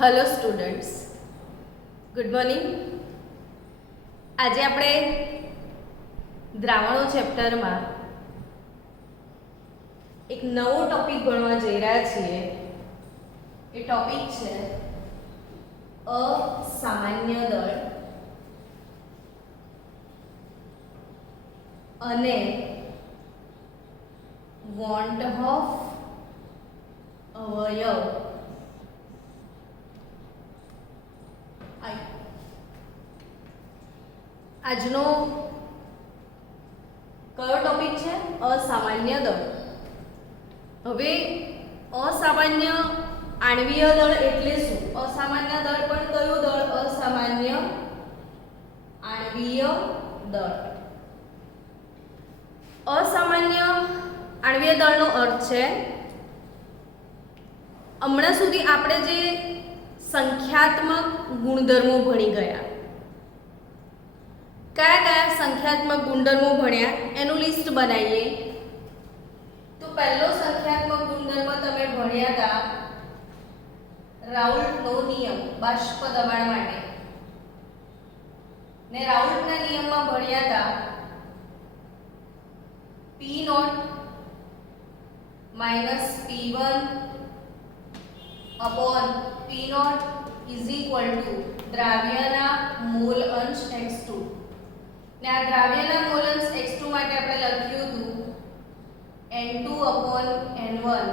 Hello students, good morning. આજે આપણે દ્રાવણો ચેપ્ટરમાં એક નવો ટોપિક ભણવા જઈ રહ્યા છીએ. એ ટોપિક છે અસામાન્ય દળ અને વોન્ટ ઓફ અવયવ. આજનો કયો ટોપિક છે? અસામાન્ય દળ. હવે અસામાન્ય આણ્વીય દળ એટલે શું? અસામાન્ય દળ પણ કયું દળ? અસામાન્ય આણ્વીય દળ. અસામાન્ય આણ્વીય દળનો અર્થ છે, હમણાં સુધી આપણે જે સંખ્યાત્મક ગુણધર્મો ભણી ગયા, કયા કયા સંખ્યાત્મક ગુણધર્મો ભણ્યા એનું લિસ્ટ બનાવીએ. તો પહેલો સંખ્યાત્મક ગુણધર્મ તમે ભણ્યા હતા રાઉલ્ટનો નિયમ બાષ્પ દબાણ માટે, ને રાઉલ્ટના નિયમમાં ભણ્યા હતા P0 P1 upon P0 is equal to દ્રાવ્યના મોલ અંશ x2. ને આ દ્રાવ્યના મોલ અંશ x2 માટે આપણે લખ્યું હતું N2 upon N1,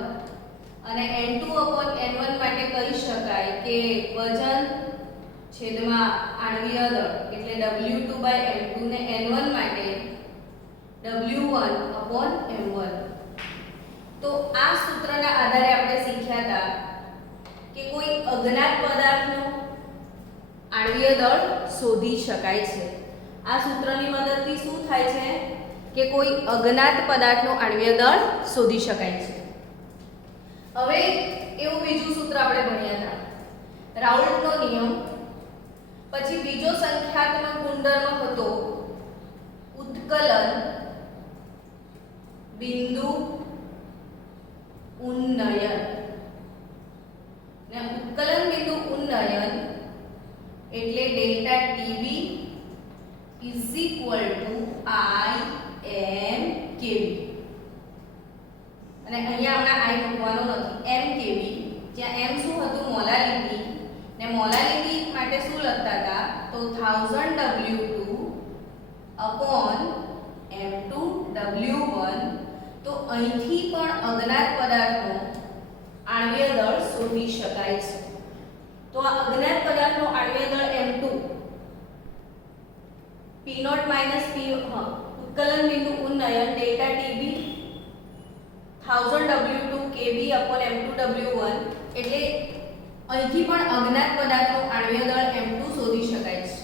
અને N2 upon N1 માટે કહી શકાય કે વજન છેદમાં આણ્વીય દળ એટલે W2/M2, ને N1 માટે W1 upon M1. તો આ સૂત્રના આધારે આપણે શીખ્યા હતા કે કોઈ અજ્ઞાત પદાર્થનું આણ્વીય દળ શોધી શકાય છે. આ સૂત્રની મદદથી શું થાય છે કે કોઈ અજ્ઞાત પદાર્થનું આણ્વીય દળ શોધી શકાય છે. હવે એવું બીજું સૂત્ર આપણે ભણ્યા હતા રાઉલ્ટનો નિયમ. પછી બીજો સંખ્યાત્મક ગુણધર્મ હતો ઉત્કલન બિંદુ ઉન્નયન. ને ઉત્કલન બિંદુ ઉન્નયન એટલે delta TB is equal to IMKB. અને અહીંયા આપણે I મૂકવાનો નથી, MKB. જ્યાં M શું હતું? મોલારિટી. ને મોલારિટી માટે શું લખતા હતા? તો 1000 W2 upon M2 W1. તો અહીંથી પણ અજ્ઞાત પદાર્થનો આણ્વીય દળ શોધી શકાય છે. તો આ અજ્ઞાત પદાર્થનો આણ્વીય દળ M2 P0 P ઉત્કલન બિંદુ ઉન્નયન delta TB 1000 W2 KB upon M2 W1 એટલે અહીંથી પણ અજ્ઞાત પદાર્થનો આણ્વીય દળ M2 શોધી શકાય છે.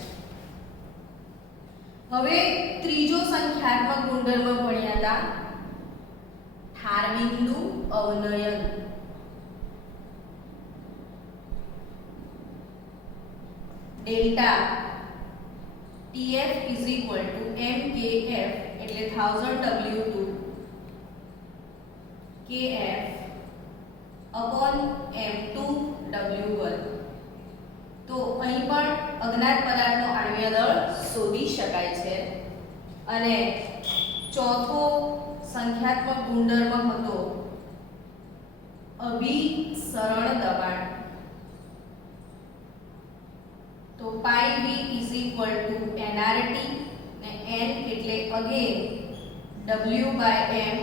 હવે ત્રીજો સંખ્યાત્મક ગુણધર્મ ભણ્યા હતા ઠાર બિંદુ અવનયન. Delta TF is equal to MKF એટલે 1000 W2 KF upon M2 W1. તો અહીં પણ અજ્ઞાત પદાર્થનો આણ્વીય દળ શોધી શકાય છે. અને ચોથો સંખ્યાત્મક ગુણધર્મ હતો અભિસરણ દબાણ. તો pi v is equal to nRT, ને n એટલે અગેન W/M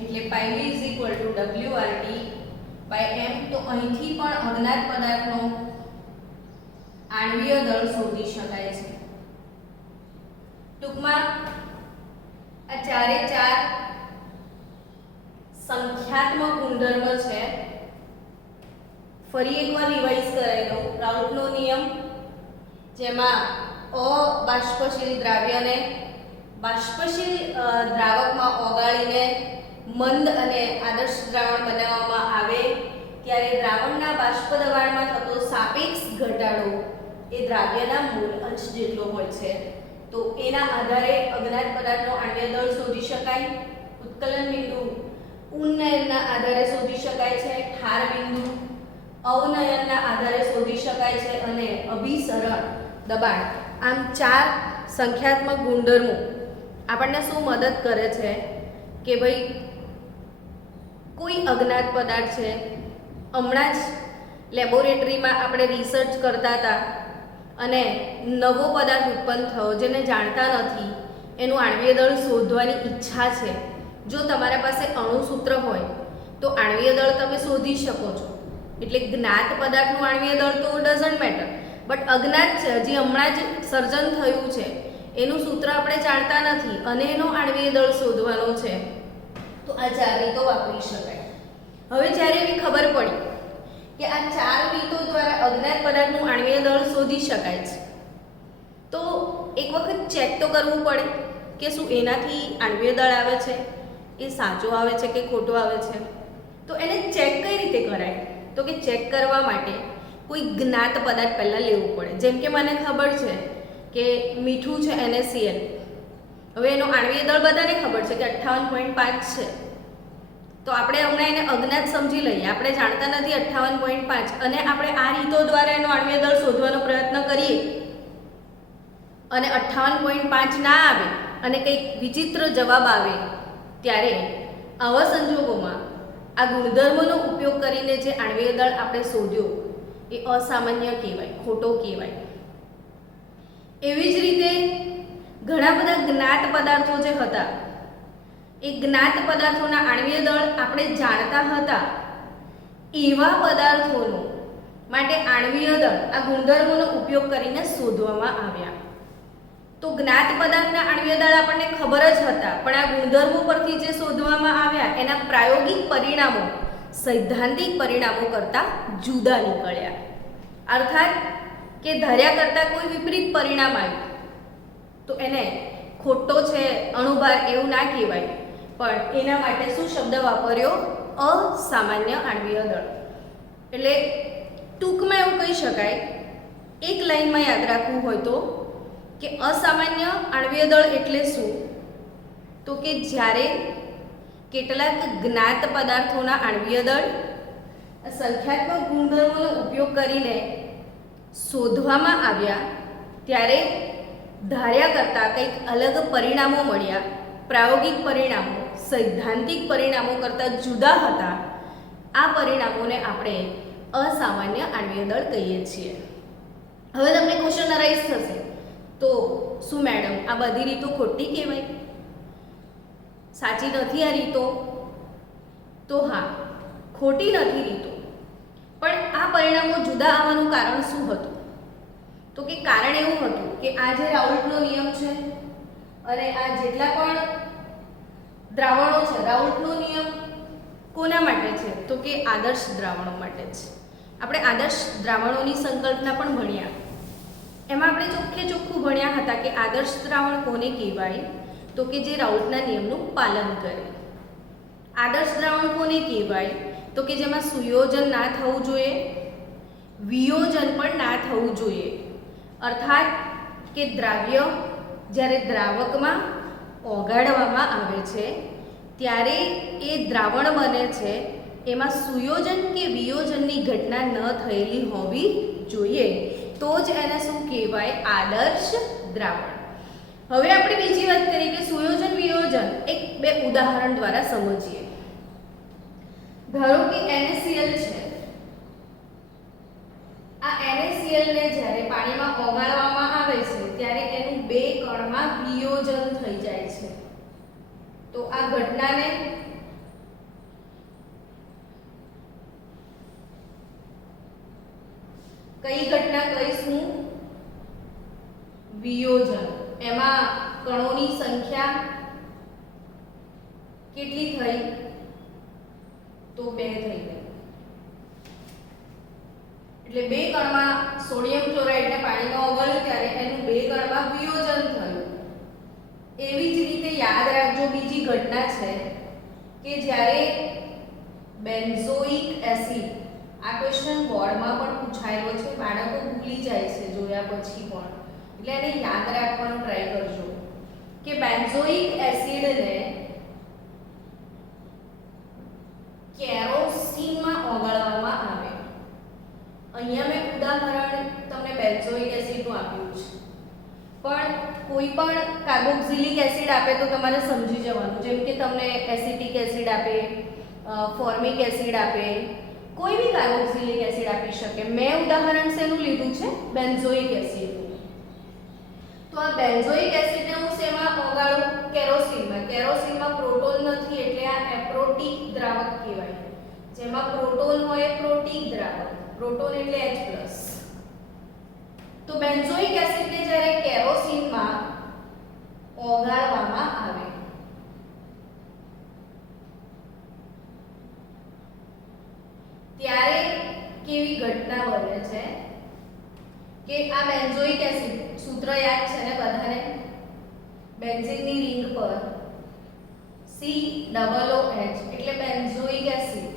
એટલે pi v is equal to WRT/M. તો અહીંથી પણ અજ્ઞાત પદાર્થનો આણ્વીય દળ શોધી શકાય છે. ટૂંકમાં આ ચારે ચાર સંખ્યાત્મક ગુણધર્મ છે. ફરી એકવાર રિવાઇઝ કરેલો રાઉલ્ટનો નિયમ, જેમાં અબાષ્પશીલ દ્રાવ્યને બાષ્પશીલ દ્રાવકમાં ઓગાળીને મંદ અને આદર્શ દ્રાવણ બનાવવામાં આવે ત્યારે દ્રાવણના બાષ્પ દબાણમાં થતો સાપેક્ષ ઘટાડો એ દ્રાવ્યના મૂળ અંશ જેટલો હોય છે. તો એના આધારે અજ્ઞાત પદાર્થનો આણ્વીય દળ શોધી શકાય. ઉત્કલન બિંદુ ઉન્નયનના આધારે શોધી શકાય છે. ઠાર બિંદુ અવનયનના આધારે શોધી શકાય છે અને અભિસરણ દબાણ, આમ 4 સંખ્યાત્મક ગુણધર્મો આપણને શું મદદ કરે છે કે ભાઈ કોઈ અજ્ઞાત પદાર્થ છે, હમણાં જ લેબોરેટરીમાં આપણે રિસર્ચ કરતા હતા અને નવો પદાર્થ ઉત્પન્ન થયો જેને જાણતા નથી, એનું આણ્વીય દળ શોધવાની ઈચ્છા છે. જો તમારા પાસે અણુસૂત્ર હોય તો આણ્વીય દળ તમે શોધી શકો છો. એટલે જ્ઞાત પદાર્થનું આણ્વીય દળ તો ડઝન્ટ મેટર, બટ અજ્ઞાત છે, હજી હમણાં જ સર્જન થયું છે, એનું સૂત્ર આપણે જાણતા નથી અને એનો આણ્વીય દળ શોધવાનો છે, તો આ 4 રીતો વાપરી શકાય. હવે જ્યારે એવી ખબર પડી કે આ 4 રીતો દ્વારા અજ્ઞાત પદાર્થનું આણ્વીય દળ શોધી શકાય છે, તો એક વખત ચેક તો કરવું પડે કે શું એનાથી આણ્વીય દળ આવે છે એ સાચો આવે છે કે ખોટો આવે છે. તો એને ચેક કઈ રીતે કરાય? તો કે ચેક કરવા માટે કોઈ જ્ઞાત પદાર્થ પહેલાં લેવું પડે. જેમ કે મને ખબર છે કે મીઠું છે NaCl, હવે એનો આણ્વીય દળ બધાને ખબર છે કે 58.5 છે, તો આપણે હમણાં એને અજ્ઞાત સમજી લઈએ, આપણે જાણતા નથી 58.5, અને આપણે આ રીતો દ્વારા એનો આણ્વીય દળ શોધવાનો પ્રયત્ન કરીએ અને 58.5 ના આવે અને કંઈક વિચિત્ર જવાબ આવે, ત્યારે આવા સંજોગોમાં આ ગુણધર્મોનો ઉપયોગ કરીને જે આણ્વીય દળ આપણે શોધ્યો એ અસામાન્ય કહેવાય, ખોટો કહેવાય. એવી જ રીતે ઘણા બધા જ્ઞાત પદાર્થો જે હતા એ જ્ઞાત પદાર્થોના આણ્વીય દળ આપણે જાણતા હતા, એવા પદાર્થોનો માટે આણ્વીય દળ આ ગુણધર્મોનો ઉપયોગ કરીને શોધવામાં આવ્યા. તો જ્ઞાત પદાર્થના આણ્વીય દળ આપણને ખબર જ હતા, પણ આ ગુણધર્મો પરથી જે શોધવામાં આવ્યા એના પ્રાયોગિક પરિણામો સૈદ્ધાંતિક પરિણામો કરતાં જુદા નીકળ્યા. અર્થાત કે ધાર્યા કરતાં કોઈ વિપરીત પરિણામ આવ્યું, તો એને ખોટો છે, અણુભાર એવું ના કહેવાય, પણ એના માટે શું શબ્દ વાપર્યો? અસામાન્ય આણ્વીય દળ. એટલે ટૂંકમાં એવું કહી શકાય, એક લાઈનમાં યાદ રાખવું હોય તો, કે અસામાન્ય આણ્વીય દળ એટલે શું? તો કે જ્યારે કેટલાક જ્ઞાત પદાર્થોના આણ્વીય દળ સંખ્યાત્મક ગુણધર્મોનો ઉપયોગ કરીને શોધવામાં આવ્યા, ત્યારે ધાર્યા કરતાં કંઈક અલગ પરિણામો મળ્યા, પ્રાયોગિક પરિણામો સૈદ્ધાંતિક પરિણામો કરતાં જુદા હતા. આ પરિણામોને આપણે અસામાન્ય આણ્વીય દળ કહીએ છીએ. હવે તમને ક્વેશ્ચન અરાઇઝ થશે, તો શું મેડમ આ બધી રીતો ખોટી કહેવાય? સાચી નથી આ રીતો? તો હા, ખોટી નથી રીતો, પણ આ પરિણામો જુદા આવવાનું કારણ શું હતું? તો કે કારણ એવું હતું કે આ જે રાઉલ્ટનો નિયમ છે અને આ જેટલા પણ દ્રાવણો છે, રાઉલ્ટનો નિયમ કોના માટે છે? તો કે આદર્શ દ્રાવણો માટે છે. આપણે આદર્શ દ્રાવણોની સંકલ્પના પણ ભણ્યા, એમાં આપણે ચોખ્ખે ચોખ્ખું ભણ્યા હતા કે આદર્શ દ્રાવણ કોને કહેવાય? તો કે જે રાઉલ્ટના નિયમનું પાલન કરે. આદર્શ દ્રાવણ કોને કહેવાય? તો કે જેમાં સુયોજન ના થવું જોઈએ, વિયોજન પણ ના થવું જોઈએ. અર્થાત કે દ્રાવ્ય જ્યારે દ્રાવકમાં ઓગાળવામાં આવે છે ત્યારે એ દ્રાવણ બને છે, એમાં સુયોજન કે વિયોજનની ઘટના ન થયેલી હોવી જોઈએ, તો જ એને શું કહેવાય? આદર્શ દ્રાવણ. હવે આપણે બીજી વાત કરીએ કે સુયોજન વિયોજન એક બે ઉદાહરણ દ્વારા સમજીએ. ધારો કે NaCl છે, આ NaCl ને જ્યારે પાણીમાં ઓગાળવામાં આવે છે ત્યારે એનું 2 કણમાં વિયોજન થઈ જાય છે. તો આ ઘટનાને કઈ ઘટના કહીશું? વિયોજન. એમાં કણોની સંખ્યા કેટલી થઈ? તો 2 થઈ ગઈ. એટલે 2 કણમાં સોડિયમ ક્લોરાઇડને પાણીમાં ઓગાળ્યું ત્યારે એનું 2 કણમાં વિયોજન થયું. એવી જ રીતે યાદ રાખજો, બીજી ઘટના છે કે જ્યારે બેન્ઝોઇક એસિડ, આ ક્વેશ્ચન બોર્ડમાં પણ પૂછાયેલો છે, બાળકો ભૂલી જાય છે જોયા પછી પણ, એટલે એને યાદ રાખવાનો ટ્રાય કરજો કે બેન્ઝોઇક એસિડને કેરોસીનમાં ઓગાળવામાં આવે અહીંયા મેં ઉદાહરણ તમને બેન્ઝોઇક એસિડનું આપ્યું છે, પણ કોઈ પણ કાર્બોક્સિલિક એસિડ આપે તો તમારે સમજી જવાનું, જેમ કે તમને એસિટિક એસિડ આપે, ફોર્મિક એસિડ આપે, કોઈ બી કાર્બોક્સિલિક એસિડ આપી શકે. મેં ઉદાહરણ શેનું લીધું છે? Benzoic acid. તો આ બેન્ઝોઇક એસિડને હું શેમાં ઓગાળું? કેરોસીનમાં. કેરોસીનમાં પ્રોટોન નથી એટલે આ એપ્રોટિક દ્રાવક કહેવાય. જેમાં પ્રોટોન હોય પ્રોટિક દ્રાવક. પ્રોટોન એટલે H+. તો બેન્ઝોઇક એસિડને જ્યારે કેરોસીનમાં ઓગાળવામાં આવે ત્યારે કેવી ઘટના બને છે કે આ બેન્ઝોઇક એસિડ, સૂત્ર યાદ છે ને બધાને? બેન્ઝીનની રિંગ પર COOH એટલે બેન્ઝોઇક એસિડ.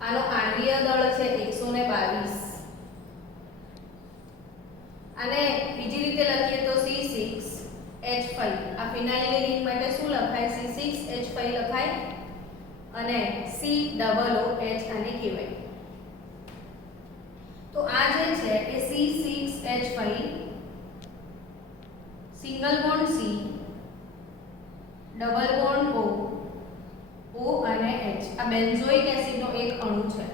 આનો આણ્વીય દળ છે 122. અને બીજી રીતે લખીએ તો C6H5. આ ફિનાઇલની રિંગ માટે શું લખાય? C6H5 લખાય અને COOH આને કહેવાય. તો આ જે છે એ C6H5 single bond C, double bond O અને H. આ બેન્ઝોઇક એસિડનો એક અણુ છે.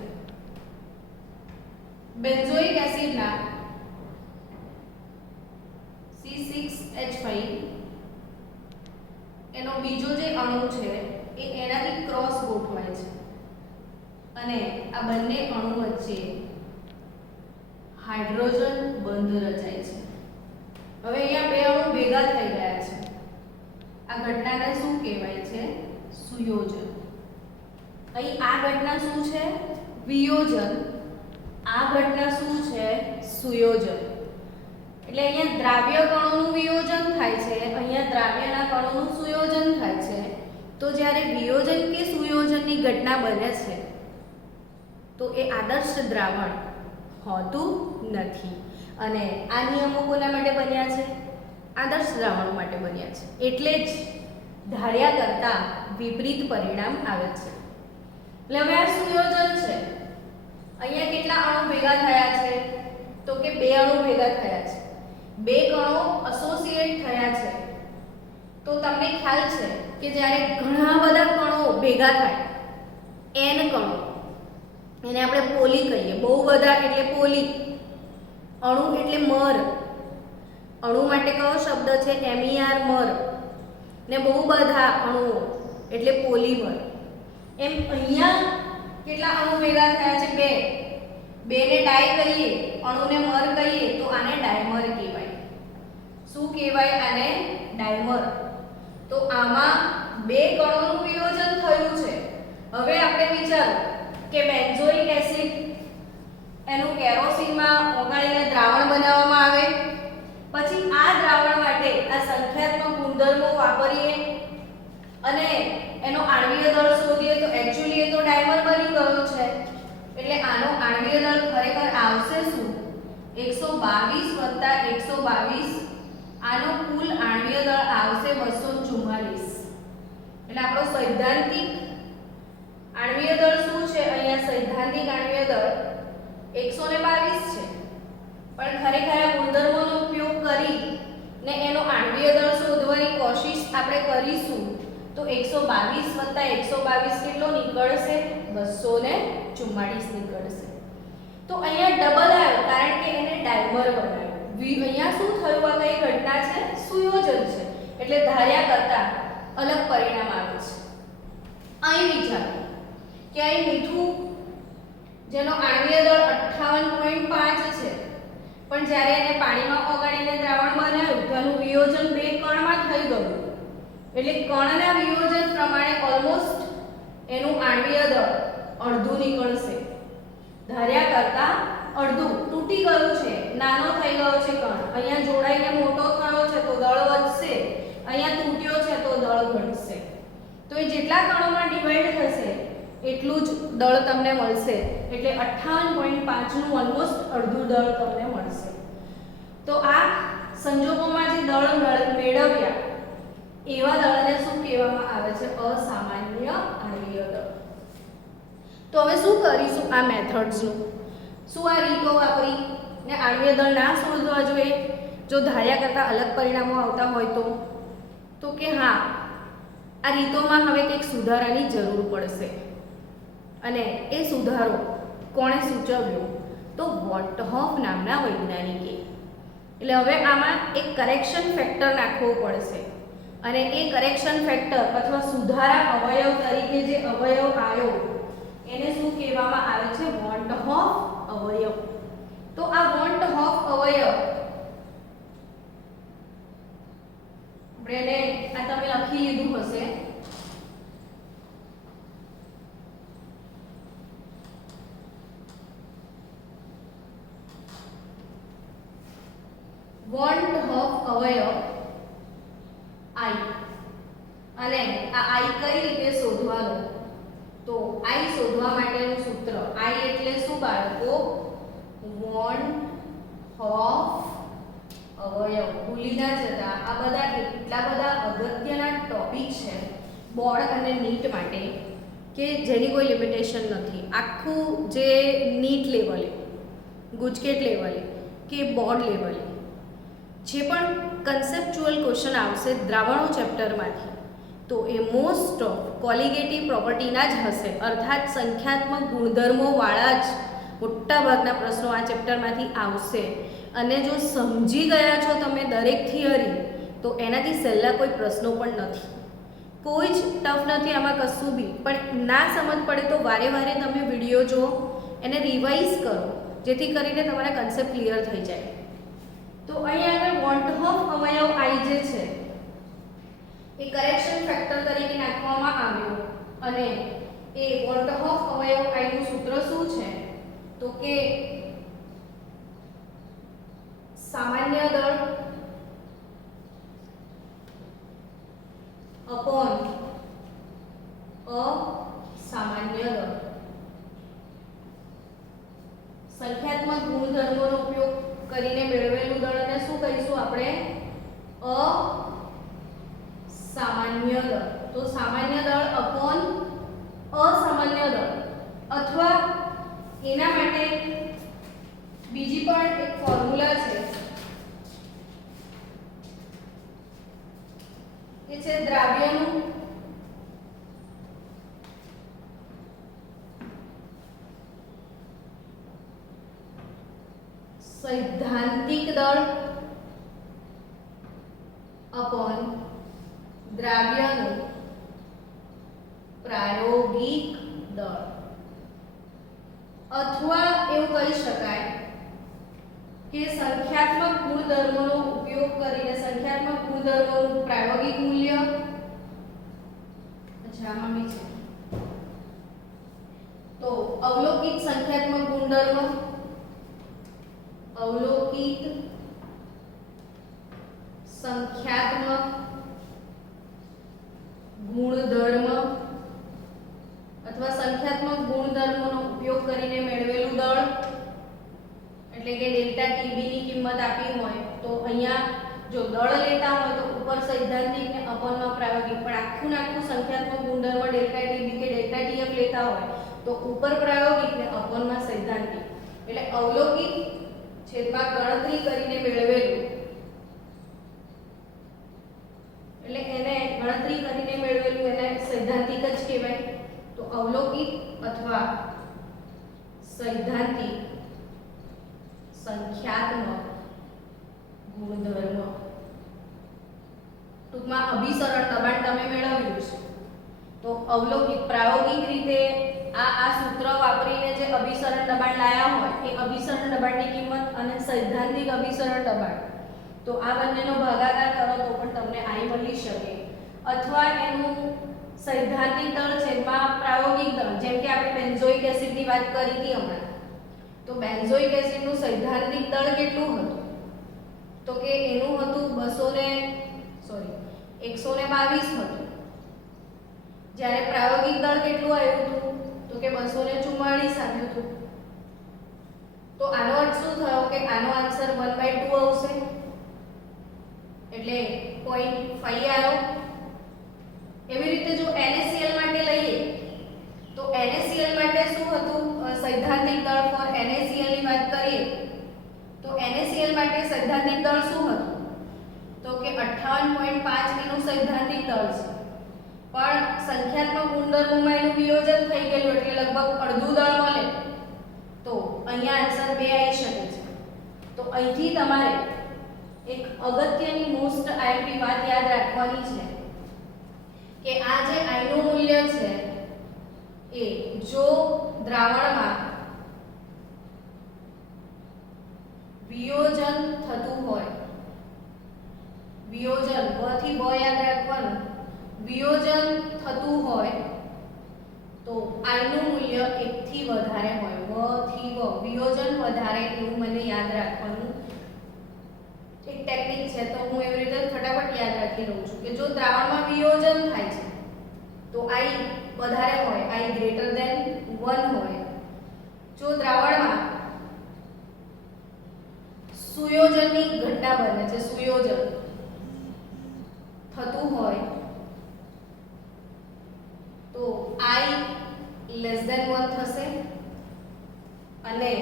બેન્ઝોઇક એસિડના C6H5 એનો બીજો જે અણુ છે એ એનાથી ક્રોસ ગોઠવાય છે અને આ બંને અણુ વચ્ચે હાઇડ્રોજન બંધ રચાય છે. હવે અહીંયા બે અણુ ભેગા થઈ ગયા છે. આ ઘટનાને શું કહેવાય છે? સુયોજન. અહીં આ ઘટના શું છે? વિયોજન. આ ઘટના શું છે? સુયોજન. એટલે અહીંયા દ્રાવ્ય કણોનું વિયોજન થાય છે, અહીંયા દ્રાવ્યના કણોનું સુયોજન થાય છે. તો જ્યારે વિયોજન કે સુયોજનની ઘટના બને છે તો એ આદર્શ દ્રાવણ હોતું નથી. અને આ નિયમો કોના માટે બન્યા છે? આદર્શ દ્રાવણો માટે બન્યા છે. એટલે જ ધાર્યા કરતા વિપરીત પરિણામ આવે છે. એટલે હવે આ સુયોજન છે. અહીંયા કેટલા અણુ ભેગા થયા છે? તો કે બે અણુ ભેગા થયા છે. બે કણો એસોસિએટ થયા છે. તો તમને ખ્યાલ છે કે જ્યારે ઘણા બધા કણો ભેગા થાય, n કણો, એને આપણે પોલી કહીએ. બહુ બધા એટલે પોલી. અણુ એટલે મર. અણુ માટે કયો શબ્દ છે? MER, મર. ને બહુ બધા અણુઓ એટલે પોલીમર. એમ અહીંયા કેટલા અણુ ભેગા થયા છે? બે. બેને ડાઈ કહીએ, અણુને મર કહીએ તો આને ડાયમર કહેવાય. શું કહેવાય? આને ડાયમર. તો આમાં બે કણોનું વિયોજન થયું છે. હવે આપણે વિચારો કે બેન્ઝોઇક એસિડ એનું કેરોસીનમાં ઓગાળીને દ્રાવણ બનાવવામાં આવે, પછી આ દ્રાવણ માટે આ સંખ્યાત્મક ગુણધર્મો વાપરીએ અને એનો આણ્વીય દળ શોધીએ તો એક્ચ્યુઅલી એ તો ડાયમર બની ગયો છે. એટલે આનો આણ્વીય દળ ખરેખર આવશે શું? 122 + 122. આનો કુલ આણ્વીય દળ આવશે 244. એટલે આપણો સૈદ્ધાંતિક આણ્વીય દળ શું છે? અહીંયા સૈદ્ધાંતિક આણ્વીય દળ 122 છે. પણ ખરેખર આ ગુણધર્મોનો ઉપયોગ કરી ને એનો આણ્વીય દળ શોધવાની કોશિશ આપણે કરીશું તો 122 + 122 કેટલો નીકળશે? 244 નીકળશે. તો અહીંયા ડબલ આવ્યો કારણ કે એને ડાયમર બનાવ્યો. અહીંયા શું થયું? આ કઈ ઘટના છે? સુયોજન છે. એટલે ધાર્યા કરતા અલગ પરિણામ આવે છે. અહીં વિચારો કે અહીં મીઠું જેનો આણ્વીય દળ 58.5 છે, પણ જ્યારે એને પાણીમાં ઓગાળીને દ્રાવણ બનાવ્યું તો એનું વિયોજન બે કણમાં થઈ ગયું. એટલે કણના વિયોજન પ્રમાણે ઓલમોસ્ટ એનું આણ્વીય દળ અડધું નીકળશે. ધાર્યા કરતા અડધું. તૂટી ગયું છે, નાનો થઈ ગયો છે કણ. અહીંયા જોડાઈને મોટો થયો છે તો દળ વધશે, અહીંયા તૂટ્યો છે તો દળ ઘટશે. તો એ જેટલા કણોમાં ડિવાઈડ થશે એટલું જ દળ તમને મળશે. એટલે 58.5 નું ઓલમોસ્ટ અડધું દળ તમને મળશે. તો આ સંજોગોમાં જે દળ મેળવ્યા એવા દળને શું કહેવામાં આવે છે? અસામાન્ય આણ્વીય દળ. તો હવે શું કરીશું આ મેથડ્સનું? શું આ રીતો વાપરી ને આણ્વીય દળ ના શોધવા જોઈએ જો ધાર્યા કરતાં અલગ પરિણામો આવતા હોય તો કે હા, આ રીતોમાં હવે કંઈક સુધારાની જરૂર પડશે. અને એ સુધારો કોણે સૂચવ્યો? તો વોલ્ટહોફ નામના વૈજ્ઞાનિકે. એટલે હવે આમાં એક કરેક્શન ફેક્ટર નાખવો પડશે અને એ કરેક્શન ફેક્ટર અથવા સુધારા અવયવ તરીકે જે અવયવ આવ્યો એને શું કહેવામાં આવે છે? વોલ્ટહોફ અવયવ. તો આ વોલ્ટહોફ અવયવ આપણે આ તમે લખી લીધું હશે. વોલ્ટહોફ અવયવ I અને આ I કઈ રીતે શોધવાનું? તો I શોધવા માટેનું સૂત્ર I એટલે શું બાળકો? વોલ્ટહોફ અવયવ. ભૂલી ના જતા, આ બધા એટલા બધા અગત્યના ટોપિક છે બોર્ડ અને નીટ માટે કે જેની કોઈ લિમિટેશન નથી. આખું જે નીટ લેવલે, ગુજકેટ લેવલે કે બોર્ડ લેવલે જે પણ કન્સેપ્ચ્યુઅલ ક્વેશ્ચન આવશે દ્રાવણો ચેપ્ટરમાંથી તો એ મોસ્ટ ઓફ કોલિગેટિવ પ્રોપર્ટીના જ હશે. અર્થાત સંખ્યાત્મક ગુણધર્મોવાળા જ મોટાભાગના પ્રશ્નો આ ચેપ્ટરમાંથી આવશે. અને જો સમજી ગયા છો તમે દરેક થિયરી તો એનાથી સહેલા કોઈ પ્રશ્નો પણ નથી. કોઈ જ ટફ નથી આમાં કશું બી. પણ ના સમજ પડે તો વારે વારે તમે વિડીયો જુઓ, એને રિવાઇઝ કરો જેથી કરીને તમારા કન્સેપ્ટ ક્લિયર થઈ જાય. તો અહીંયા આગળ વોલ્ટહોફ અવયવ I જે છે એ કરેક્શન ફેક્ટર તરીકે નાખવામાં આવ્યો અને એ વોલ્ટહોફ અવયવ I નું સૂત્ર શું છે? તો કે સામાન્ય દળ અપોન અસામાન્ય દળ. સંખ્યાત્મક ગુણધર્મોનો ઉપયોગ કરીને મેળવેલું દળ અને શું કહીશું આપણે? અસામાન્ય દળ. તો સામાન્ય દળ અપોન અસામાન્ય દળ અથવા એના માટે બીજી પણ એક ફોર્મ્યુલા છે કે છે દ્રાવ્યનું સૈદ્ધાંતિક દળ અપોન દ્રાવ્યનું પ્રાયોગિક દળ. અથવા એવું કહી શકાય કે સંખ્યાત્મક ગુણધર્મોનો ઉપયોગ કરીને સંખ્યાત્મક ગુણધર્મોનું પ્રાયોગિક મૂલ્ય આમાં છે તો અવલોકિત સંખ્યાત્મક ગુણધર્મ, અવલોકિત સંખ્યાત્મક ગુણધર્મ અથવા સંખ્યાત્મક ગુણધર્મોનો ઉપયોગ કરીને મેળવેલું દળ એટલે કે ડેલ્ટા ટીબી ની કિંમત આપી હોય તો અહીંયા જો દળ લેતા હોય તો ઉપર સૈદ્ધાંતિક ને અપરમાં પ્રાયોગિક, પણ આખું સંખ્યાત્મક ગુણધર્મ ડેલ્ટા ટીબી કે ડેલ્ટા ટીએફ લેતા હોય તો ઉપર પ્રાયોગિક ને અપરમાં સૈદ્ધાંતિક. એટલે અવલોકિત છેદમાં ગણતરી કરીને મેળવેલું એટલે એને ગણતરી કરીને મેળવેલું એને સૈદ્ધાંતિક જ કહેવાય. તો અવલોકિત અથવા સૈદ્ધાંતિક સંખ્યાત્મક ગુણધર્મ. ટૂંકમાં અભિસરણ દબાણ તમે મેળવ્યું છે તો અવલોકિત પ્રાયોગિક રીતે આ સૂત્ર વાપરીને જે અભિસરણ દબાણ લાયા હોય એ અભિસરણ દબાણની કિંમત અને સૈદ્ધાંતિક અભિસરણ દબાણ તો આ બંનેનો ભાગાકાર કરો તો પણ તમને I મળી શકે. અથવા એનું સૈદ્ધાંતિક દળ છેદમાં પ્રાયોગિક દળ, જેમ કે આપણે બેન્ઝોઇક એસિડની વાત કરી હતી હમણાં, તો બેન્ઝોઇક એસિડનું સૈદ્ધાંતિક દળ કેટલું હતું? તો કે એનું હતું 122 હતું. જ્યારે પ્રાયોગિક દળ કેટલું આવ્યું હતું? તો કે 244 આવ્યું હતું. તો આનો અર્થ શું થયો કે આનો આન્સર 1/2 આવશે એટલે 0.5 આવ્યો. એવી રીતે જો NaCl માટે લઈએ તો NaCl માટે શું હતું? સૈદ્ધાંતિક દળ ફોર NaCl ની સંખ્યાત્મક ગુણધર્મોમાં એનું વિયોજન થઈ ગયેલું એટલે લગભગ અડધું દળ મળે, તો અહીંયા આન્સર 2 આવી શકે છે. તો અહીંથી તમારે એક અગત્યની મોસ્ટ આઈએમપી વાત યાદ રાખવાની છે કે આ જે I નું મૂલ્ય છે એ જો દ્રાવણમાં વિયોજન થતું હોય, વિયોજન વ થી બ યાદ રાખવાનું, વિયોજન થતું હોય તો I નું મૂલ્ય 1 થી વધારે હોય, વ થી વ વિયોજન વધારે એવું મને યાદ રાખવાનું એક ટેકનિક છે. તો હું એવી રીતે ફટાફટ યાદ રાખી લઉં છું કે જો દ્રાવણમાં વિયોજન થાય છે તો I વધારે હોય, I ગ્રેટર ધેન 1 હોય. જો દ્રાવણમાં સુયોજનની ઘટના બને છે, સુયોજન થતું હોય તો I લેસ ધેન 1 થશે. અને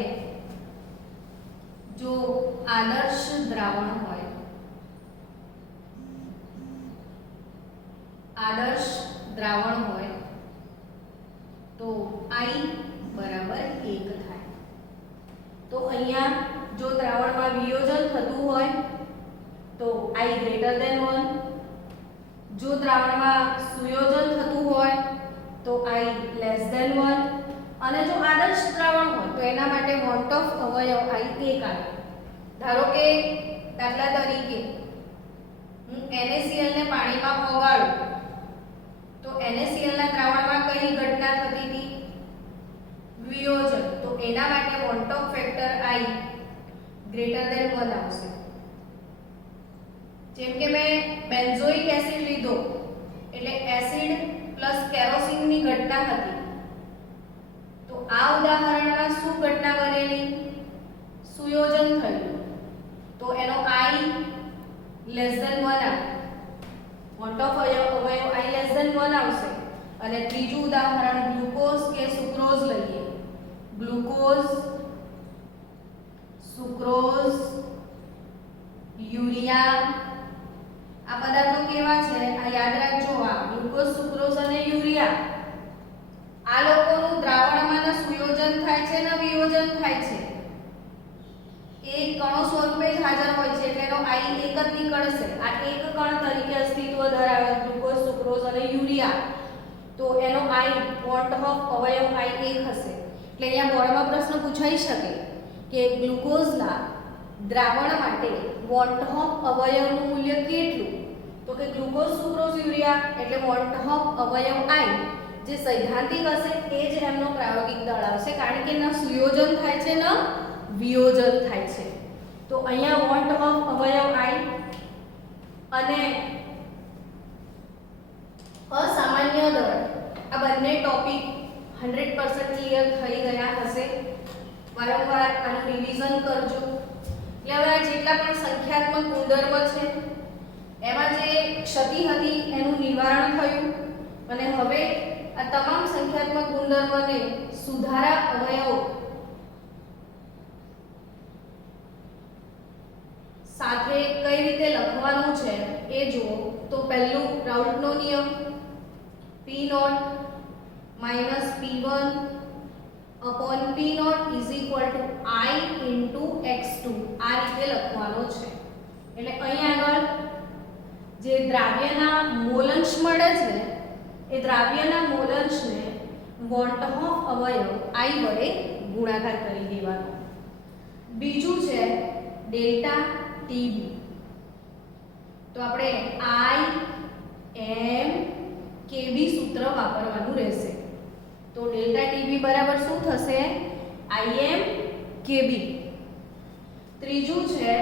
જો આદર્શ દ્રાવણ હોય, આદર્શ દ્રાવણ હોય તો I બરાબર 1 થાય. તો અહીંયા જો દ્રાવણમાં વિયોજન થતું હોય તો I ગ્રેટર ધેન 1, જો દ્રાવણમાં સુયોજન થતું હોય તો I લેસ ધેન 1, અને જો આદર્શ દ્રાવણ હોય તો એના માટે વોન્ટ ઓફ અવયવ I 1 આવે. ધારો કે દાખલા તરીકે હું NaCl ને પાણીમાં ઓગાળું તો NaCl ના દ્રાવણમાં કઈ ઘટના થતી હતી? વિયોજન. તો એના માટે van't Hoff factor I greater than 1 આવશે. જેમ કે મેં બેન્ઝોઇક એસિડ લીધો એટલે એસિડ પ્લસ કેરોસીનની ઘટના હતી, તો આ ઉદાહરણમાં શું ઘટના બનેલી? સુયોજન થયું, તો એનો I લેસ ધેન 1 આવે, વોન્ટ ઓફ અવયવ I લેસ ધેન 1 આવશે. અને ત્રીજું ઉદાહરણ ગ્લુકોઝ કે સુક્રોઝ લઈએ. ગ્લુકોઝ, સુક્રોઝ, યુરિયા, આ પદાર્થો કેવા છે આ યાદ રાખજો. આ ગ્લુકોઝ, સુક્રોઝ અને યુરિયા આ લોકોનું દ્રાવણમાં સુયોજન થાય છે ને વિયોજન થાય છે, એ કણો સ્વરૂપે જ હાજર હોય છે એટલે એનો I એક જ નીકળશે. આ એક કણ તરીકે અસ્તિત્વ ધરાવે ગ્લુકોઝ, સુક્રોઝ અને યુરિયા, તો એનો I વોન્ટ ઓફ અવયવ I 1 હશે. એટલે અહીંયા બોર્ડમાં પ્રશ્ન પૂછાઈ શકે કે ગ્લુકોઝના દ્રાવણ માટે વોન્ટ ઓફ અવયવનું મૂલ્ય કેટલું? તો કે ગ્લુકોઝ, સુક્રોઝ, યુરિયા એટલે વોન્ટ ઓફ અવયવ I જે સૈદ્ધાંતિક હશે એ જ એમનો પ્રાયોગિક દળ આવશે, કારણ કે ન સુયોજન થાય છે ન વિયોજન થાય છે. તો અહીંયા વોન્ટ ઓફ અવયવ I અને અસામાન્ય દળ આ બંને ટોપિક 100% ક્લિયર થઈ ગયા હશે. વારંવાર આનું રિવિઝન કરજો. એટલે હવે આ જેટલા પણ સંખ્યાત્મક ગુણધર્મ છે એમાં જે ક્ષતિ હતી એનું નિવારણ થયું, અને હવે આ તમામ સંખ્યાત્મક ગુણધર્મને સુધારા અવયવો સાથે કઈ રીતે લખવાનું છે એ જુઓ. તો પહેલું રાઉલ્ટનો નિયમ P0 minus P1 upon P0 is equal to I into x2 આ રીતે લખવાનો છે. એટલે અહીં આગળ જે દ્રાવ્યના મોલંશ મળે છે એ દ્રાવ્યના મોલંશને વોન્ટ ઓફ અવયવ I વડે ગુણાકાર કરી દેવાનો. બીજું છે ડેલ્ટા TB. તો આપણે IM/KB સૂત્ર વાપરવાનું રહેશે. તો ડેલ્ટા TB બરાબર શું થશે? IM/KB. ત્રીજું છે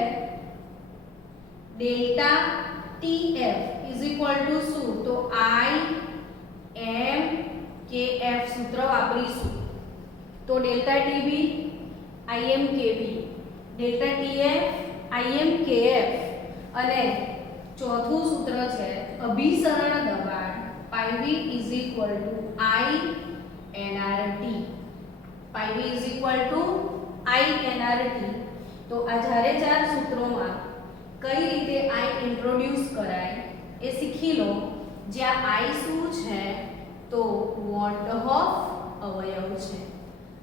delta TF is equal to શું? તો IM/KF સૂત્ર વાપરીશું. તો delta TB IM/KB, delta TF IM/KF, અને ચોથું સૂત્ર છે અભિસરણ દબાણ πV is equal to INRT. πV is equal to INRT. તો આ જ્યારે ચાર સૂત્રોમાં કઈ રીતે I ઇન્ટ્રોડ્યુસ કરાય એ શીખી લો. જ્યાં I શું છે તો વોટ ઓફ અવયવ છે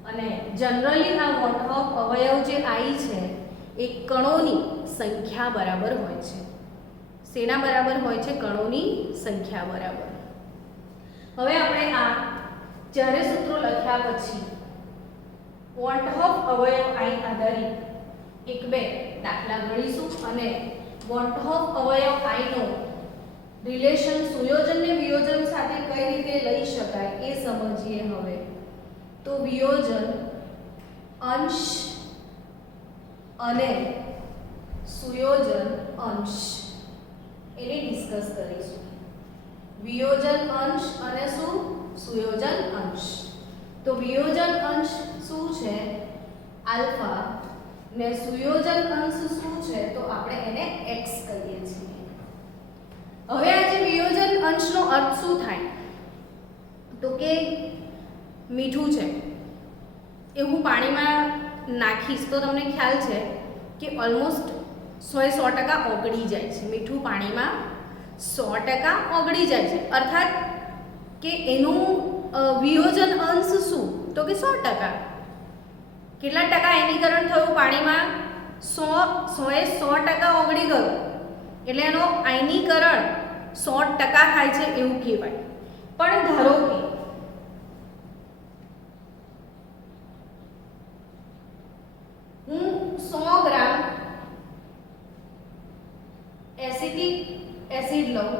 અને જનરલી આ વોટ ઓફ અવયવ જે I છે એ કણોની સંખ્યા બરાબર હોય છે. શેના બરાબર હોય છે? કણોની સંખ્યા બરાબર. હવે આપણે આ ચારે સૂત્રો લખ્યા પછી વોટ ઓફ અવયવ I આધારિત એક બે દાખલા ગણીશું અને વોટ ઓફ અવયવ I નો રિલેશન સુયોજન ને વિયોજન સાથે કઈ રીતે લઈ શકાય એ સમજીએ. હવે તો વિયોજન અંશ અને સુયોજન અંશ એને ડિસ્કસ કરીશું. વિયોજન અંશ અને શું? સુયોજન અંશ. તો વિયોજન અંશ શું છે? આલ્ફા ને સુયોજન અંશ શું છે? તો આપણે એને x કહીએ છીએ. હવે આ જે વિયોજન અંશનો અર્થ શું થાય? તો કે મીઠું છે એ હું પાણીમાં નાખીશ તો તમને ખ્યાલ છે કે ઓલમોસ્ટ 100% ઓગળી જાય છે. મીઠું પાણીમાં 100% ઓગળી જાય છે. અર્થાત કે એનું વિયોજન અંશ શું? તો કે 100%. કેટલા ટકા આયનીકરણ થયું પાણીમાં? 100% ઓગળી ગયું એટલે એનો આયનીકરણ 100% થાય છે એવું કહેવાય. પણ ધારો કે હું 100 ગ્રામ એસિટિક એસિડ લઉં,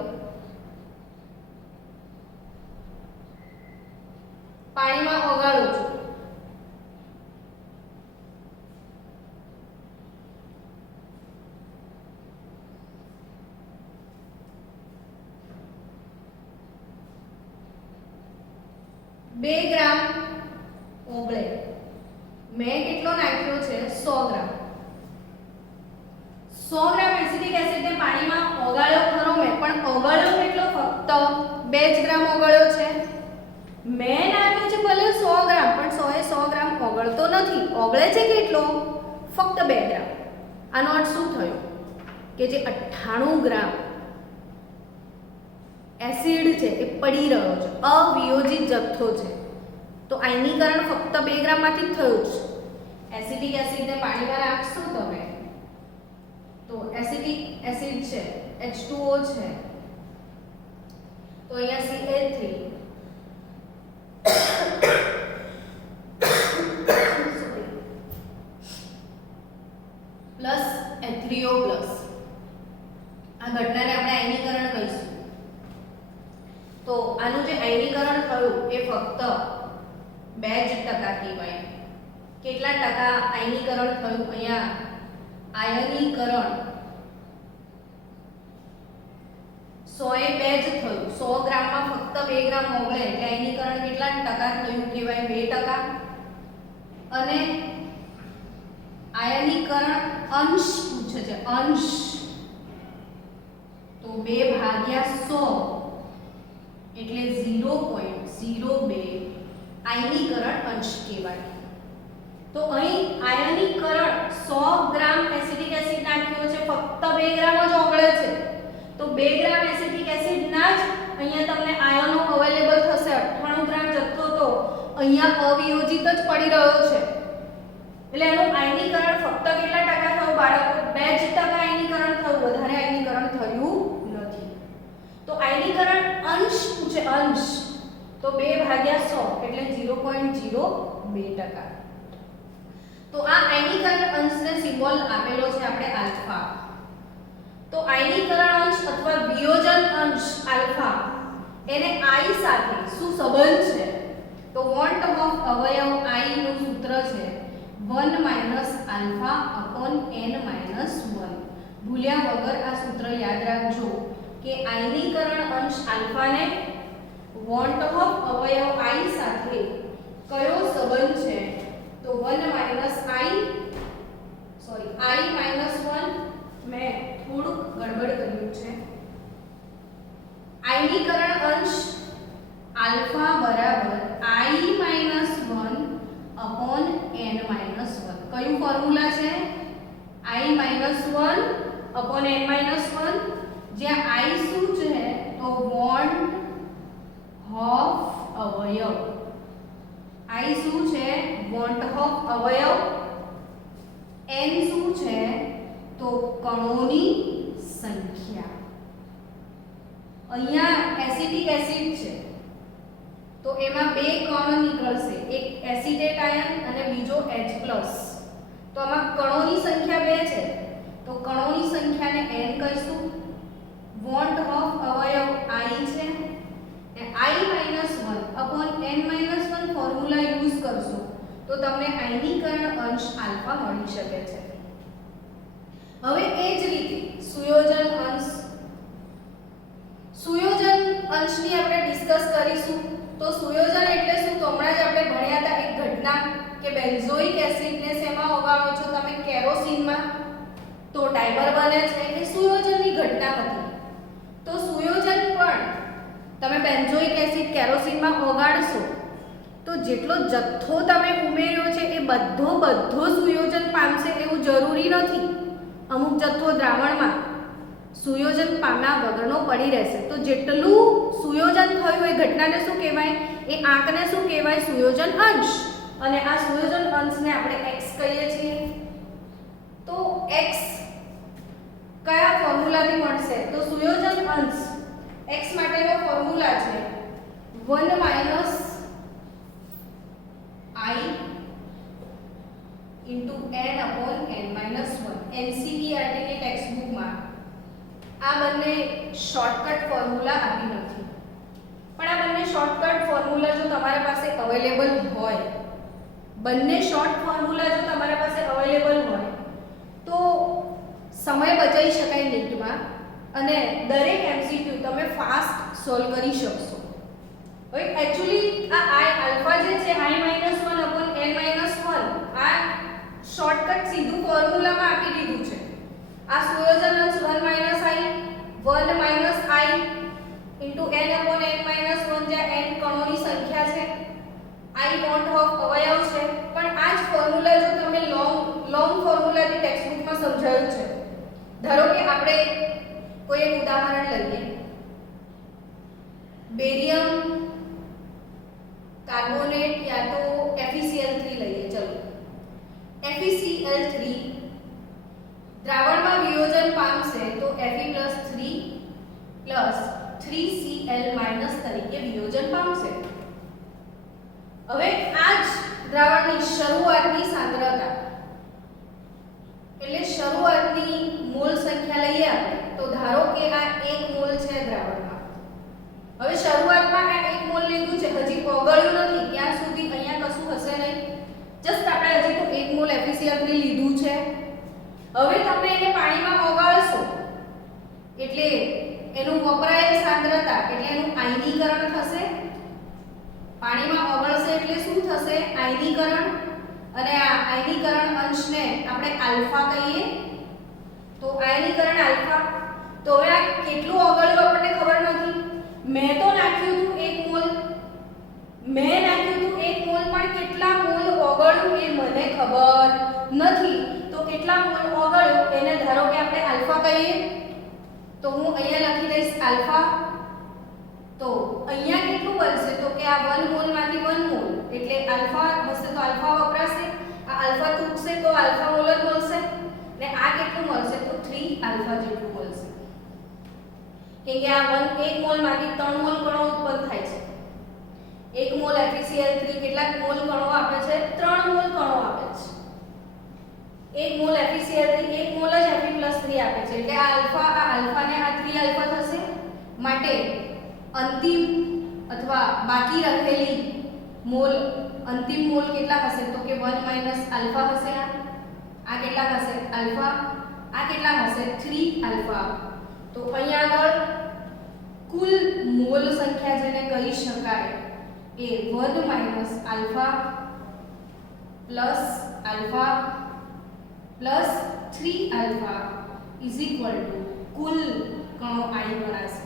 પાણીમાં ઓગાળું છું, બે ગ્રામ ઓગળે. મેં કેટલો નાખ્યો છે? 100 ગ્રામ. 100 ગ્રામ એસિટિક એસિડને પાણીમાં ઓગાળ્યો ખરો મેં, પણ ઓગાળ્યો કેટલો? ફક્ત 2 જ ગ્રામ ઓગાળ્યો છે. મેં નાખ્યો છે ભલે 100 ગ્રામ, પણ 100 ગ્રામ ઓગળતો નથી. ઓગળે છે કેટલો? ફક્ત 2 ગ્રામ. આનો અર્થ શું થયો? કે જે 98 ગ્રામ એસિડ છે એ પડી રહ્યો છે, અવિયોજિત જથ્થો છે. તો આયનીકરણ ફક્ત 2 ગ્રામમાંથી જ થયું છે. એસિટિક એસિડને પાણીમાં રાખશો તમે તો એસિટિક એસિડ છે H2O છે, તો અહીંયા CH3 પ્લસ H3O પ્લસ. આ ઘટનાને આપણે આયનીકરણ કહીશું. તો આનું જે આયનીકરણ થયું એ ફક્ત 2% કહેવાય. કેટલા ટકા આયનીકરણ થયું? અહીંયા આયનીકરણ 100 એ 2 જ થયું. 100 ગ્રામમાં ફક્ત 2 ગ્રામ ઓગળે એટલે આયનીકરણ કેટલા ટકા થયું કહેવાય? 2%. અને આયનીકરણ અંશ પૂછે છે, અંશ. તો 2/100 એટલે 0.02 આયનીકરણ અંશ કહેવાય. તો અહીં આયનીકરણ 100 ગ્રામ એસિટિક એસિડ નાખ્યો છે, ફક્ત 2 ગ્રામ જ ઓગળે છે. તો 2 ગ્રામ એસિટિક એસિડના જ અહીંયા તમને આયનો અવેલેબલ થશે. 98 ગ્રામ જથ્થો તો અહીંયા અવિયોજિત જ પડી રહ્યો છે એટલે એનું આયનીકરણ ફક્ત કેટલા ટકા થયું બાળકો? 2% આયનીકરણ થયું, વધારે આયનીકરણ થયું નથી. તો આયનીકરણ અંશ પૂછે, અંશ. તો 2/100 એટલે 0.02%. તો આ આયનીકરણ અંશને સિમ્બોલ આપેલો છે આપણે આલ્ફા. તો આયનીકરણ અંશ અથવા વિયોજન અંશ આલ્ફા એને I સાથે શું સંબંધ છે? તો વોટ ઓફ અવયવ I નું સૂત્ર છે 1 - આલ્ફા અપોન n - 1. ભૂલ્યા વગર આ સૂત્ર યાદ રાખજો કે આયનીકરણ અંશ આલ્ફાને વોટ ઓફ અવયવ I સાથે કયો સંબંધ છે? તો 1 - I - 1. મેં થોડુંક ગડબડ કર્યું છે. આયનીકરણ અંશ આલ્ફા બરાબર I - 1 અપોન n - 1. કયું ફોર્મ્યુલા છે? I - 1 અપોન n - 1, જ્યાં I શું છે? તો વોટ ઓફ અવયવ. I શું છે? વોન્ટ ઓફ અવયવ. n શું છે? તો કણોની સંખ્યા. અહીંયા એસિટિક એસિડ છે તો એમાં બે કણ નીકળશે, એક એસિટેટ આયન અને બીજો H+. તો આમાં કણોની સંખ્યા બે છે તો કણોની સંખ્યાને n કહીશું. વોન્ટ ઓફ અવયવ I છે ને I-1/n-1 ફોર્મ્યુલા યુઝ કરશો તો તમને આયનીકરણ અંશ આલ્ફા મળી શકે છે. હવે એ જ રીતે સુયોજન અંશ. સુયોજન અંશની આપણે ડિસ્કસ કરીશું. તો સુયોજન એટલે શું? તો હમણાં જ આપણે ભણ્યા હતા એક ઘટના કે બેન્ઝોઇક એસિડને શેમાં ઓગાળો છો તમે? કેરોસીનમાં. તો ડાઈમર બને છે એ સુયોજનની ઘટના હતી. તો સુયોજન પણ તમે બેન્ઝોઇક એસિડ કેરોસીનમાં ઓગાળશો તો જેટલો જથ્થો તમે ઉમેર્યો છે એ બધો સુયોજન પામશે એવું જરૂરી નથી. અમુક જથ્થો દ્રાવણમાં સુયોજન પામ્યા વગરનો પડી રહેશે. તો જેટલું સુયોજન થયું એ ઘટનાને શું કહેવાય? એ આંકને શું કહેવાય? સુયોજન અંશ. અને આ સુયોજન અંશને આપણે x કહીએ છીએ. તો x કયા ફોર્મ્યુલાથી મળશે? તો સુયોજન અંશ x માટેનો ફોર્મ્યુલા છે 1 - I n/n-1. NCERTની ટેક્સ્ટબુકમાં આ બંને શોર્ટકટ ફોર્મ્યુલા આપી નથી. પણ આ બંને શોર્ટકટ ફોર્મ્યુલા જો તમારા પાસે અવેલેબલ હોય, બંને શોર્ટ ફોર્મ્યુલા જો તમારા પાસે અવેલેબલ હોય તો સમય બચાવી શકાય નીટમાં અને દરેક MCQ તમે ફાસ્ટ સોલ્વ કરી શકશો. હવે એક્ચ્યુઅલી આ I આલ્ફા જે છે I-1/n-1 આ શોર્ટકટ સીધું ફોર્મ્યુલામાં આપી દીધું છે. આ સુયોજન અંશ 1 - I n/n-1 જ્યાં n કણોની સંખ્યા છે, I વોન્ટ ઓફ અવયવ છે. પણ આ જ ફોર્મ્યુલા જો તમે લોંગ ફોર્મ્યુલાની ટેક્સ્ટબુકમાં સમજાવ્યું છે. ધારો કે આપણે કોઈ એક ઉદાહરણ લઈએ, બેરિયમ કાર્બોનેટ યા તો FeCl3 લઈએ. ચલો, FeCl3 દ્રાવણમાં વિયોજન પામશે તો Fe+3 3Cl- તરીકે વિયોજન પામશે. હવે આ જ દ્રાવણની શરૂઆતની સાંદ્રતા એટલે શરૂઆતની મોલ સંખ્યા લઈએ આપણે તો ધારો કે આ 1 મોલ છે દ્રાવણમાં. હવે શરૂઆતમાં આ 1 મોલ લીધું છે, હજી ઓગળ્યું નથી ત્યાં સુધી અહીંયા કશું હશે નહીં. જસ્ટ આપણે હજી તો 1 મોલ FeCl3 લીધું છે. હવે તમે એને પાણીમાં ઓગાળશો એટલે એનું વપરાયેલ સાંદ્રતા એટલે એનું આયનીકરણ થશે. પાણીમાં ઓગળશે એટલે શું થશે? આયનીકરણ. અને આ આયનીકરણ અંશને આપણે આલ્ફા કહીએ. તો આયનીકરણ આલ્ફા. તો હવે આ કેટલું ઓગળ્યું આપણને ખબર નથી. મેં તો નાખ્યું હતું 1 મોલ, પણ કેટલા મોલ ઓગળ્યું એ મને ખબર નથી. તો કેટલા મોલ ઓગળ્યું એને ધારો કે આપણે આલ્ફા કહીએ. તો હું અહીંયા લખી દઈશ આલ્ફા. તો અહીંયા કેટલું બનશે? તો કે આ 1 મોલ માંથી 1 મોલ એટલે આલ્ફા હશે તો આલ્ફા વપરાશે. આ આલ્ફા તૂટશે તો આલ્ફા મોલ જ મળશે. ને આ કેટલું મળશે? તો 3 આલ્ફા જેટલું મળશે. કેમ કે આ 1 મોલ માંથી 3 મોલ કણો ઉત્પન્ન થાય છે. 1 મોલ FeCl3 કેટલા મોલ કણો આપે છે? 3 મોલ કણો આપે છે. 1 મોલ FeCl3 1 મોલ જ Fe+3 આપે છે. એટલે આ આલ્ફા ને આ 3 આલ્ફા થશે. માટે અંતિમ અથવા બાકી રહેલી મોલ, અંતિમ મોલ કેટલા હશે? તો કે 1 - આલ્ફા હશે. આ કેટલા હશે? આલ્ફા. આ કેટલા હશે? 3 આલ્ફા. તો અહીંયા આગળ કુલ મોલ સંખ્યા જેને કહી શકાય એ 1 - alpha plus alpha plus 3 alpha કુલ કણો I ગણાશે.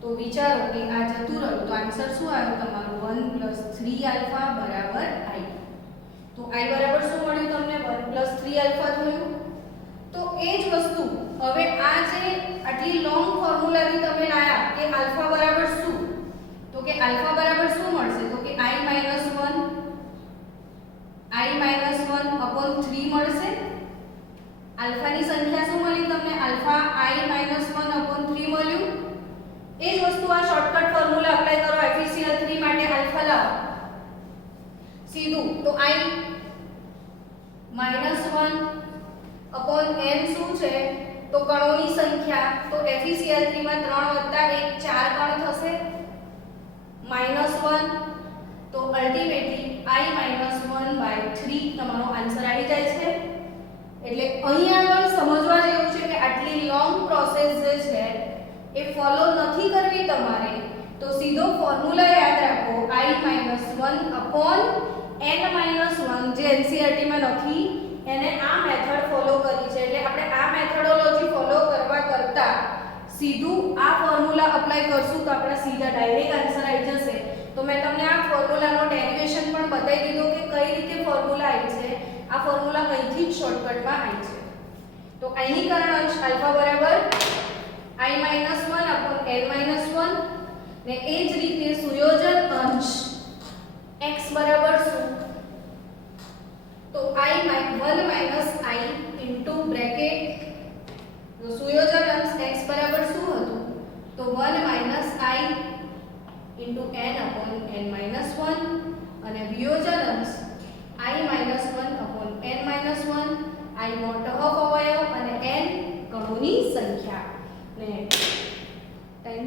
તો વિચારો કે આ જતું રહ્યું તો આન્સર શું આવ્યો તમારો? 1 + 3 આલ્ફા બરાબર I. તો I બરાબર શું મળ્યું તમને? 1 + 3 આલ્ફા થયું. તો એ જ વસ્તુ હવે આ જે આટલી લોંગ ફોર્મ્યુલાથી તમે લાયા કે આલ્ફા બરાબર શું? તો કે આલ્ફા બરાબર શું મળશે તો કે i - 1 upon 3 મળશે. આલ્ફાની સંખ્યા શું મળી તમને આલ્ફા i - 1 upon 3 મળ્યું. એ જ વસ્તુ આ શોર્ટકટ ફોર્મ્યુલા એપ્લાય કરો FeCl3 માટે આલ્ફા લાવો સીધું તો i - 1 upon n શું છે તો કણોની સંખ્યા તો FeCl3 માં 3 + 1 4 કણ થશે -1 તો અલ્ટીમેટલી i - 1/3 તમારો આન્સર આવી જાય છે. એટલે અહીં આગળ સમજવા જેવું છે કે આટલી લોંગ પ્રોસેસ જે છે એ ફોલો નથી કરવી તમારે તો સીધો ફોર્મ્યુલા યાદ રાખો i - 1 upon n - 1 જે NCERT માં નથી એને આ મેથડ ફોલો કરી છે. એટલે આપણે આ મેથોડોલોજી ફોલો કરવા કરતા સીધું આ ફોર્મ્યુલા એપ્લાય કરશું તો આપણે સીધા ડાયરેક્ટ આન્સર આવી જશે. તો મેં તમને આ ફોર્મ્યુલાનો ડેરિવેશન પણ બતાવી દીધો કે કઈ રીતે ફોર્મ્યુલા આવી છે. આ ફોર્મ્યુલા અહીંથી જ શોર્ટકટમાં આવી છે. તો આયનીકરણ અંશ આલ્ફા બરાબર i - 1 upon n - 1 ને એ જ રીતે સુયોજન અંશ x બરાબર શું તો i - 1 - i into bracket તો સુયોજન અંશ x બરાબર શું હતું તો 1 - i into n upon n - 1 અને વિયોજન અંશ i - 1 upon n - 1 i મોટો અવયવ અને n કણોની સંખ્યા ને ટાઈમ